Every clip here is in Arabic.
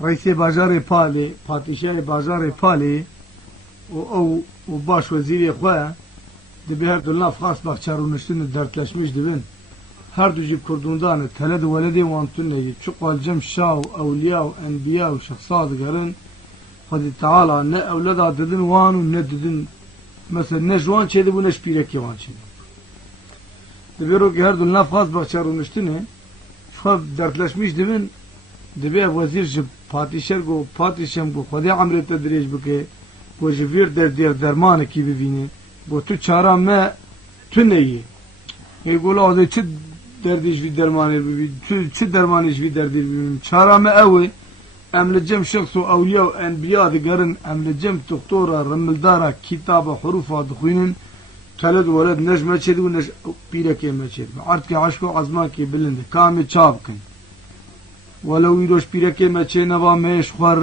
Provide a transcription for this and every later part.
رئيس بازار بالي پاتیشای بازار بالي او باش وزير خواه دبهر دلنا فخاص باخچارونشتن درتلشمش دبن هر دو جيب كردوندان تلد ولدي وانتون شو قال جم شاو اولياء وانبياء وشخصات قرن خد تعالى نه اولاد ددن وانو نه ددن مثلا نجوان چه دبو نش پیرکی وان چه دبیرو که هر دلنا فخاص باخچارونشتن خب درتلشمش دبن دبه وزير جب پاتیشر گو پاتیشم گو خدا عمر تدریج بکه گو جویر درمان کی ببینه گو تو چارا ما تو نیی يقول هذا چه دردیش وی درمانی ببین چه درمانیش وی دردی ببین چارا ما اوی املجم شخص و اولیاء و انبیاء دگرن املجم دکتورا رملدارا کتاب حروفا دخوینن تلد ولد نجمه چه دو نج پیرکی ما چه عرض که عشق و عظما کی بلنده کامی چاب کن ولو يروش بيرك ما چه نوا مش خور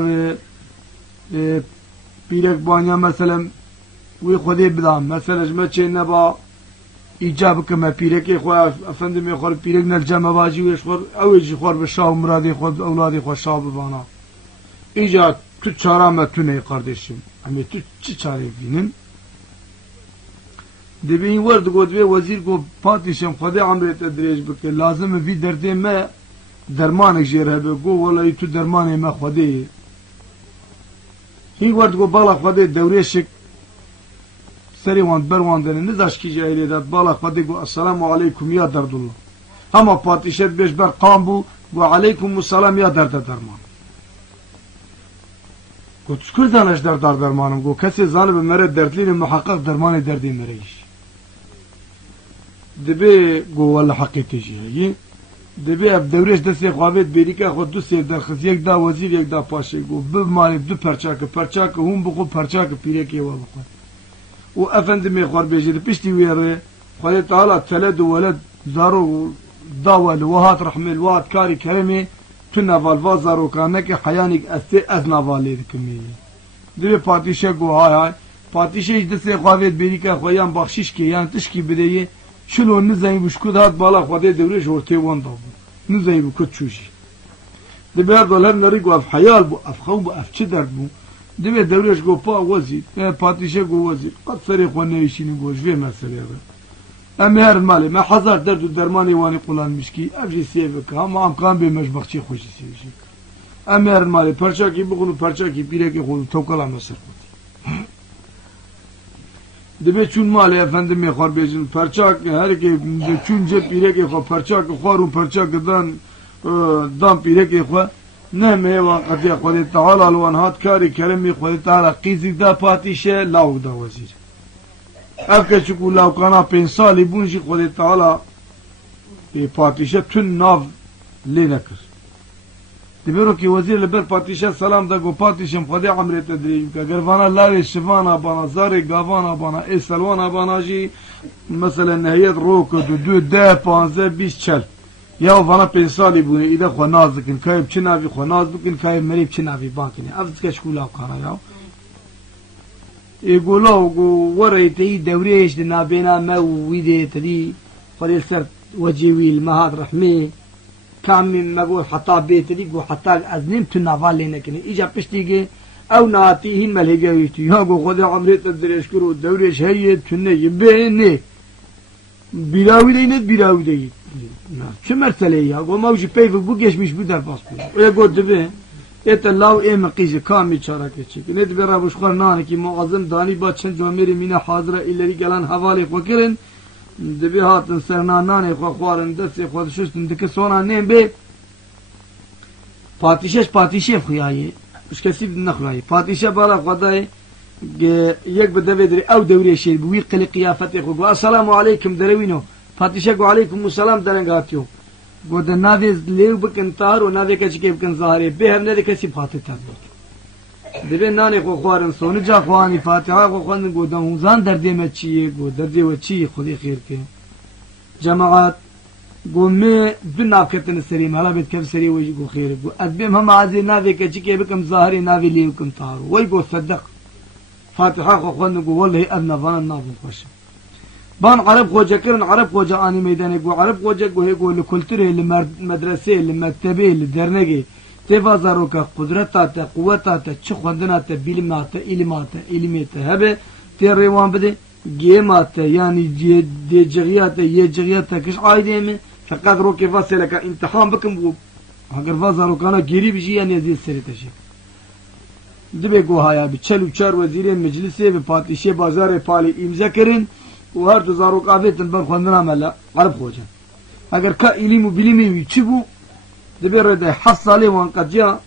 بيرك بانيا مثلا وي خدي بدام مثلا ما چه نوا ايجاب كما بيرك خو افندم يخور بيرك نلجم باجي ويش خور او يجي خور بشاو مرادي خود اولادي خو شاب بانا ايجا تو çara ما تو ne kardeşim ama tu çi çare binin دبين ورد قد بي وزير قو پاتيشم خدي عمرت ادريج بك لازم في درده ما درمانك جيرها بقو ولا يتو درماني ما خدي هي ورد قو بالا خدي دوريشك سري وان بروان دن نزاش كي جاهلي دات بالا خدي قو السلام عليكم يا درد الله هما پاتيشت بيش بر قامبو قو عليكم السلام يا درد درمان قو تشكر دانش درمانم قو كسي ظالب مرد دردلين محقق درماني دردي مريش دبي قو ولا حقيقي جاهي دبی اب دورش دستی خوابت بری که خود دو سیر درخواست یک دا وزیر یک دا پاشه گو بب مالی دو پرچاک هم بخو پرچاک پیره که و بخو و افندمی خوار بیجید پشتی ویره خواهی تعالی تلد و ولد زارو داول وهات رحمه الوات کاری کرمی تو نوالوا زارو کانه که حیانیک استی از نوالی دکمی دبی پاتیشه گو های پاتیشه ایش دستی خوابت بری که خواهیان بخشیش که یان تشکی بدهی شلو نزاي بشكود هاد بالا خدي دوريش ورتي وان دابو نزاي بكت شوشي دبي هاد ولا نريقو اف حيال بو اف خو بو اف چه درد بو دبي دوريش گو پا وزير پاتيشه گو وزير قد فريق ونيشيني بوش في مسألة اما هر مالي ما حضر درد و درماني واني قولان مشكي افجي سيبك هم امكان بي مجبخشي خوشي سيبشي اما هر مالي پرچاكي بخونو پرچاكي بيركي خونو توكلا مسر خوتي دبی چون مال افندم میخوار بیشتر پرچاک هر کی چون جه پیره که خو پرچاک خوارو پرچاک دان پیره که خو نه میوان قضیه خود تعالی الوانهات کاری کرمی خود تعالی قیزی دا پاتیشه لاو دا وزیر افکه چکو لاو کانا 5 سالی بونشی خود تعالی پاتیشه تون ناو لی نکر دبیرو که وزیر لبر پاتیشه سلام دا گو پاتیشم خودی عمره تدریج که اگر وانا لاوی شوانا بانا زاری گاوانا بانا ای سلوانا بانا جی مثلا نهیت روک دو 10 15 20 40 یا وانا 5 سالی بونه ایده خو ناز بکن کایب چه ناوی خو ناز بکن کایب مریب چه ناوی بانکنی افز که شکولا کانا یاو ای گولاو گو وره تی دوریش دی نابینا مویده تدی خلیل سر وجیوی المهاد رحمه كامل مقول حتى بيت ديقو حتى أزنم تنافال لنا كني إجا بشتيجي أو نعطيهن ملهجاويتي هاقو خدا عمريت الدريش كرو الدوريش هي تنة يبيني بيراوي دينت بيراوي ديت شو مرسله هاقو موجي بيفك بوجيش مش بدر باسبور ويقول دبه يتلاو إيه مقيزة كامل شارك يشيك ند برابوش خورنانه كي معظم داني باتشن جاميري مينا حاضرة إلا رجالان حوالي وكرن دبی هاتن سرنانانه خوارن دستی خود شستن دکه سونا نیم به پاتیشه خویایی اش کسی نخویایی پاتیشه بالا خدای یک بدوی دری او دوری شیر بوی قلی قیافت خو السلام علیکم دروینو پاتیشه گو علیکم السلام درنگاتیو گو د ناویز لیو بکن تار و ناوی کچ کی بکن ظاهره به هم نه کسی فاتح تبوت دبی نانی خو خوارن سونو جا خوانی فاتحه خو خوان گو دموزان دردی مچیه گو دردی وچی خودی خیر که جماعت گو می دو نافکتن سری مالا بیت کف سری وجی گو خیر گو ادبیم هم عزی ناوی کچی که بکم ظاهری ناوی لیو کم تارو وی گو صدق فاتحه خو خوان گو والله ادنا فان نافن خوشم بان عرب خوجا کرن عرب خوجا آنی میدانه گو عرب خوجا گو هی گو لکلتره لمدرسه لمکتبه لدرنگه تیوا زاروکا قدرتات قوتات چه خوندنات بیلمات علمات هبه تی ریوان بده گیمات یعنی دیجریات یجریات کش عایده می فقط رو که واسه که امتحان بکن بو اگر وزاروکانا گیری بجی یعنی زیر سری تشی دبی گوهایا بی 44 وزیر مجلسی و پاتیشی بازار پالی امضا کرن و هر دو زاروک آفیتن بر خوندنا ملا عرب خوجه اگر که علم و بلیمی وی چی بو دبی رده 7 سالی وان قد جا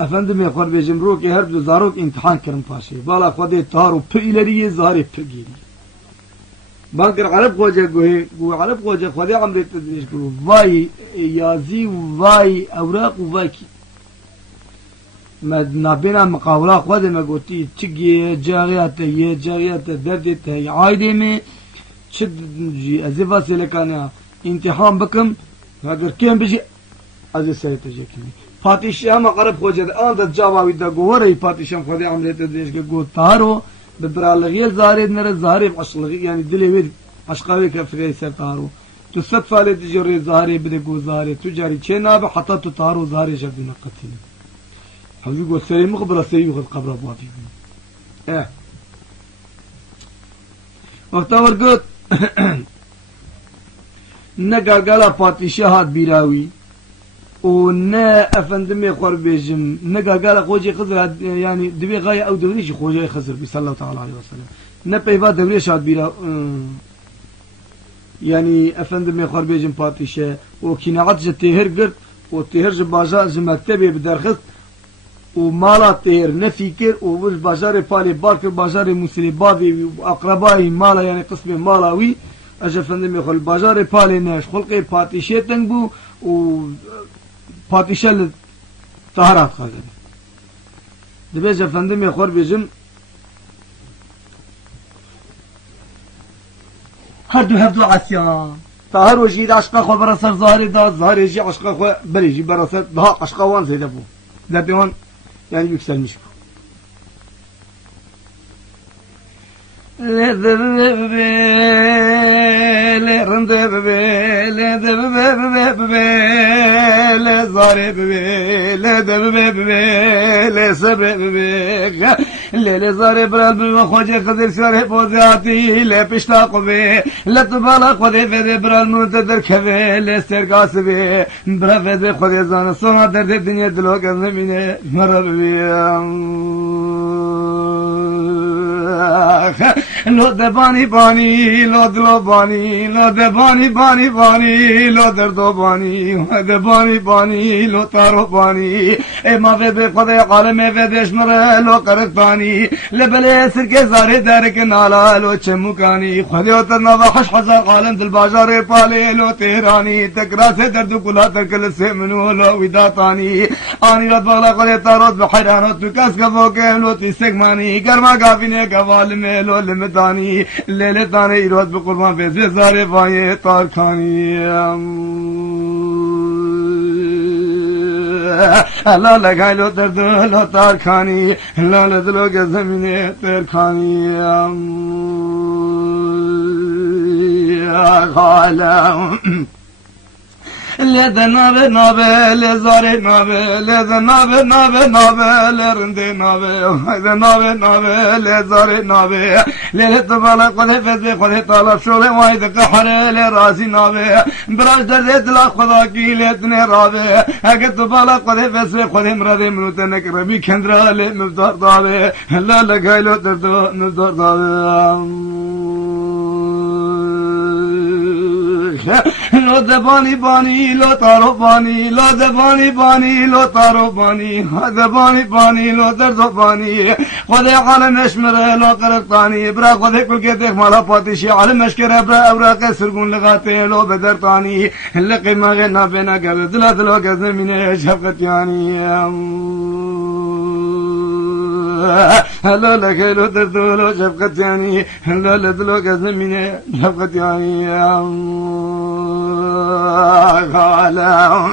افندم یخوار بیجم رو که هر دو زاروک امتحان کرن پاشه بالا خود تارو پر ایلریه زهاری پر گیری بانكر عرب خوجه گوه عرب خوجه خودی عمری تدریش کرو وای یازی وای اوراق وای کی ما نبینا مقاوله خود ما گوتی چگی جاریات یه جاریات دردت عایده می چه ازی واسه کانه امتحان بکم اگر کم بجی از سری تجکی پاتیش هم عرب خوجه آن جوابی دا گوهره پاتیش هم خودی عمری تدریش که گو تارو ببرالغيل زارد نرى زهري بعشقلغي يعني دلي ويد عشقاوي كفري سر تارو تو ست فالي تجري زهري بدقو زهري تجاري چه نابه حتى تو تارو زهري جردنا قتينه حوزي قول سري مقبرة سري وخد قبرة بواتي وقتا ورقود نقاقالا پاتشاهات بیراوی و نه افندمی خور بیجم نقاقالا خوجي خزر يعني دبي غاية او دوريش خوجي خزر بي صلى الله تعالى عليه وسلم نه پیوا دوريش هات بیرا يعني افندمی خور بیجم پاتشه و كيناعت جا تهر قرد و تهر جا باجار جا مكتبه بدرخست و مالا تهر نفكر و وش باجار پالي باركر باجار مسلي بابي و اقربائي مالا يعني قسم مالاوي اجا افندمی خور باجار پالي ناش خلقه پاتشه تنگ بو و پاتیشل طهارات خالد دبیج افندم یخور بیجم هر دو هفدو عسیان طهر و جید عشقا خو برسر ظاهری دا ظاهری جی عشقا خو بری جی برسر دا عشقا وان زیده بو در دیوان یعنی یکسلمیش بو لا زاري ببي لا دببي ببي لا صبر ببي لا زاري برال ببي خوجي خضر شاري بوزاتي لا بشتاق ببي لا تبالا خودي فدي برال منتظر كبي لا سرقاس ببي برا فدي خودي زان سوما درد الدنيا دلو كزمينه مرا ببي لو دبانی بانی لو دلو بانی لو دبانی بانی بانی لو دردو بانی دبانی بانی لو تارو بانی ای ما به خدای عالم ودش مره لو قرطانی لبل سرکه زاره درک نالا لو چمکانی خدای تنا وحش هزار عالم دل بازار پاله لو تهرانی تکرا سے درد کلا تکل سے منو لو وداتانی آنی رات بغلا خدای تاروت بحیرانات تو کس کفو که لو تسکمانی گرما گافینه گوال میں لو لمدانی لیلے تانے ایراد بقربان فیض زارے وائے تارخانی اللہ لگائے لو درد لو تارخانی اللہ لدلو کے زمین تارخانی خالا لذا نابه نابه لزاره نابه لذا نابه نابه نابه لرنده نابه لذا نابه نابه لزاره نابه لذا بالا قده فزه قده طالب شوله وايد قحره لرازي نابه براش درد دل خدا کی لتنه رابه اگه تو بالا قده فزه قده مرده منوتنك ربي كندرا لمفدار دابه لا لگايلو درد مفدار دابه لو دبانی بانی لو تارو بانی لو دبانی بانی لو تارو بانی دبانی بانی لو دردو بانی خود عالم اشمره لو قرطانی برا خود کل کے دیکھ مالا پاتشی عالم اشکره برا اوراق سرگون لگاتے لو بدرتانی لقی مغی نابینا گر دلا دلو کے زمین شفقتیانی هلا لك لو دردو لو شفقت يعني هلا لدلو كزمينه شفقت يعني خالا